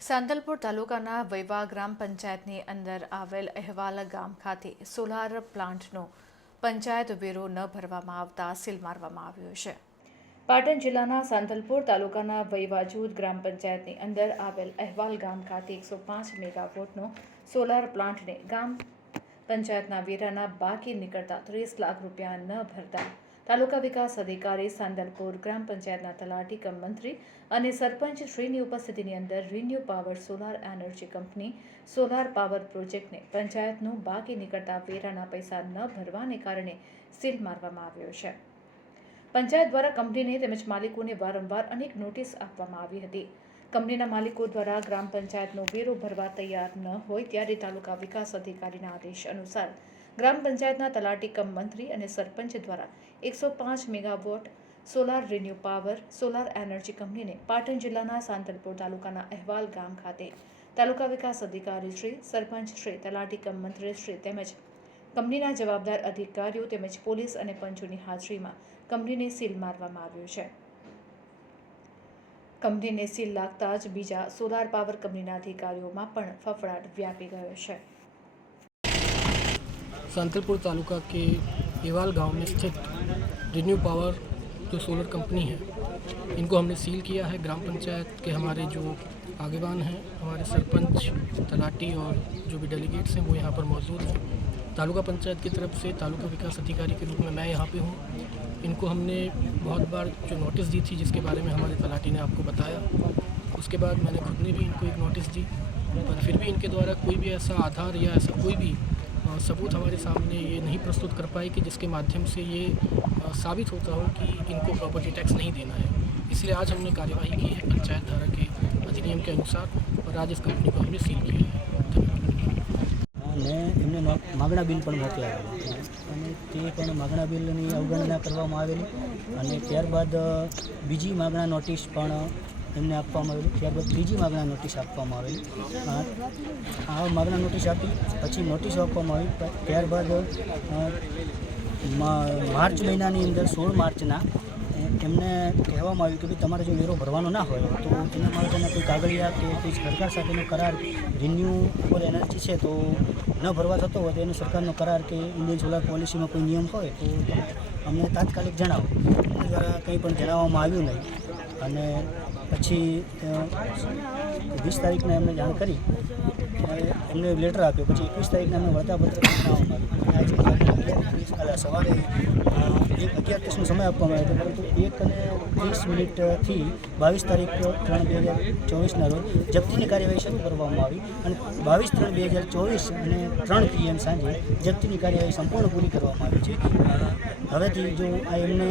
સાંતલપુર તાલુકાના વૈવા ગ્રામ પંચાયતની અંદર આવેલ અહેવાલ ગામ ખાતે સોલાર પ્લાન્ટનો પંચાયત વેરો ન ભરવામાં આવતા સીલ મારવામાં આવ્યો છે. પાટણ જિલ્લાના સાંતલપુર તાલુકાના વૈવાજૂદ ગ્રામ પંચાયતની અંદર આવેલ અહેવાલ ગામ ખાતે એકસો પાંચ મેગાવોટનો સોલાર પ્લાન્ટને ગામ પંચાયતના વેરાના બાકી નીકળતા ત્રીસ લાખ રૂપિયા ન ભરતા તાલુકા વિકાસ અધિકારી સાંદલપુર ગ્રામ પંચાયતના તલાટી કમ મંત્રી અને સરપંચ શ્રીની ઉપસ્થિતિની અંદર ReNew Power solar energy company solar power પ્રોજેક્ટને પંચાયતનું બાકી નીકળતા વેરાના પૈસા ન ભરવાને કારણે સીલ મારવામાં આવ્યો છે. પંચાયત દ્વારા કંપનીને તેમજ માલિકોને વારંવાર અનેક નોટિસ આપવામાં આવી હતી. કંપનીના માલિકો દ્વારા ગ્રામ પંચાયતનો વેરો ભરવા તૈયાર ન હોય ત્યારે તાલુકા વિકાસ અધિકારીના આદેશ અનુસાર ગ્રામ પંચાયતના તલાટી કમ મંત્રી અને સરપંચ દ્વારા એકસો પાંચ megawatt solar ReNew Power, solar energy કંપનીને પાટણ જિલ્લાના સાંતલપુર તાલુકાના અહેવાલ ગામ ખાતે તાલુકા વિકાસ અધિકારી શ્રી, સરપંચ શ્રી, તલાટી કમ મંત્રી શ્રી તેમજ કંપનીના જવાબદાર અધિકારીઓ તેમજ પોલીસ અને પંચોની હાજરીમાં કંપનીને સીલ મારવામાં આવ્યું છે. કંપનીને સીલ લાગતા જ બીજા સોલાર પાવર કંપનીના અધિકારીઓમાં પણ ફફડાટ વ્યાપી ગયો છે. सांतलपुर तालुका के एवाल गाँव में स्थित रिन्यू पावर जो सोलर कंपनी है, इनको हमने सील किया है। ग्राम पंचायत के हमारे जो आगेवान हैं, हमारे सरपंच, तलाटी और जो भी डेलीगेट्स हैं, वो यहाँ पर मौजूद हैं। तालुका पंचायत की तरफ़ से तालुका विकास अधिकारी के रूप में मैं यहाँ पे हूँ। इनको हमने बहुत बार जो नोटिस दी थी, जिसके बारे में हमारे तलाटी ने आपको बताया, उसके बाद मैंने खुद ने भी इनको एक नोटिस दी। पर फिर भी इनके द्वारा कोई भी ऐसा आधार या ऐसा कोई भी सबूत हमारे सामने ये नहीं प्रस्तुत कर पाए कि जिसके माध्यम से ये अ, साबित होता हो कि इनको प्रॉपर्टी टैक्स नहीं देना है इसलिए आज हमने कार्यवाही की है पंचायत धारा के अधिनियम के अनुसार और आज इस कंपनी को हमने सील किया है અને એમને મા- માગણા બિલ પણ મોકલાવેલું હતું અને તે પણ માગણા બિલની અવગણના કરવામાં આવેલી અને ત્યારબાદ અ, બીજી માગણા નોટિસ પણ એમને આપવામાં આવેલી. ત્યારબાદ ત્રીજી માગણા નોટિસ આપવામાં આવેલી. આ માગણા નોટિસ આપી, પછી નોટિસ આપવામાં આવી ત્યારબાદ માર્ચ મહિનાની અંદર સોળ માર્ચના એમને કહેવામાં આવ્યું કે ભાઈ તમારે જો વેરો ભરવાનો ના હોય, તો તેના માટેના કોઈ કાગળિયા કે કોઈ સરકાર સાથેનો કરાર રિન્યુએબલ એનર્જી છે, તો ન ભરવા થતો હોય, તો એનો સરકારનો કરાર કે ઇન્ડિયન સોલાર પોલિસીમાં કોઈ નિયમ હોય, તો તમે અમને તાત્કાલિક જણાવો. દ્વારા કંઈ પણ જણાવવામાં આવ્યું નહીં. અને પછી વીસ તારીખને એમને જાણ કરી એમને લેટર આપ્યો. પછી એકવીસ તારીખને એમને વળતાપત્ર અલા, સવારે એક અગિયાર સમય આપવામાં આવ્યો હતો પરંતુ એક અને ત્રીસ મિનિટથી બાવીસ તારીખ ત્રણ બે હજાર ચોવીસના રોજ જપ્તીની કાર્યવાહી શરૂ કરવામાં આવી અને બાવીસ ત્રણ બે હજાર ચોવીસ અને ત્રણ પીએમ સાંજે જપ્તીની કાર્યવાહી સંપૂર્ણ પૂરી કરવામાં આવી છે. હવેથી જો આ એમને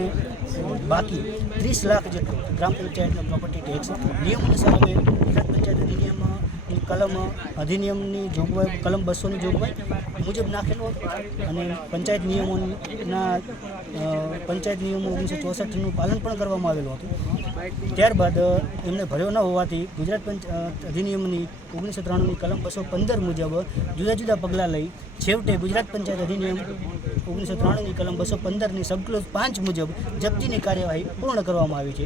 બાકી ત્રીસ લાખ જેટલું ગ્રામ પંચાયતનો પ્રોપર્ટી ટેક્સ નિયમ અનુસાર હવે ગુજરાત પંચાયત અધિનિયમની કલમ અધિનિયમની જોગવાઈ, કલમ બસોની જોગવાઈ મુજબ નાખેલો હતો. અને પંચાયત નિયમોના પંચાયત નિયમો ઓગણીસો ચોસઠનું પાલન પણ કરવામાં આવેલું હતું. ત્યારબાદ એમને ભર્યો ન હોવાથી ગુજરાત પંચ અધિનિયમની ઓગણીસો ત્રાણુંની કલમ બસો પંદર મુજબ જુદા જુદા પગલાં લઈ છેવટે ગુજરાત પંચાયત અધિનિયમ ઓગણીસો ત્રાણુંની કલમ બસો પંદરની સબક્લોઝ પાંચ મુજબ જપ્તીની કાર્યવાહી પૂર્ણ કરવામાં આવી છે.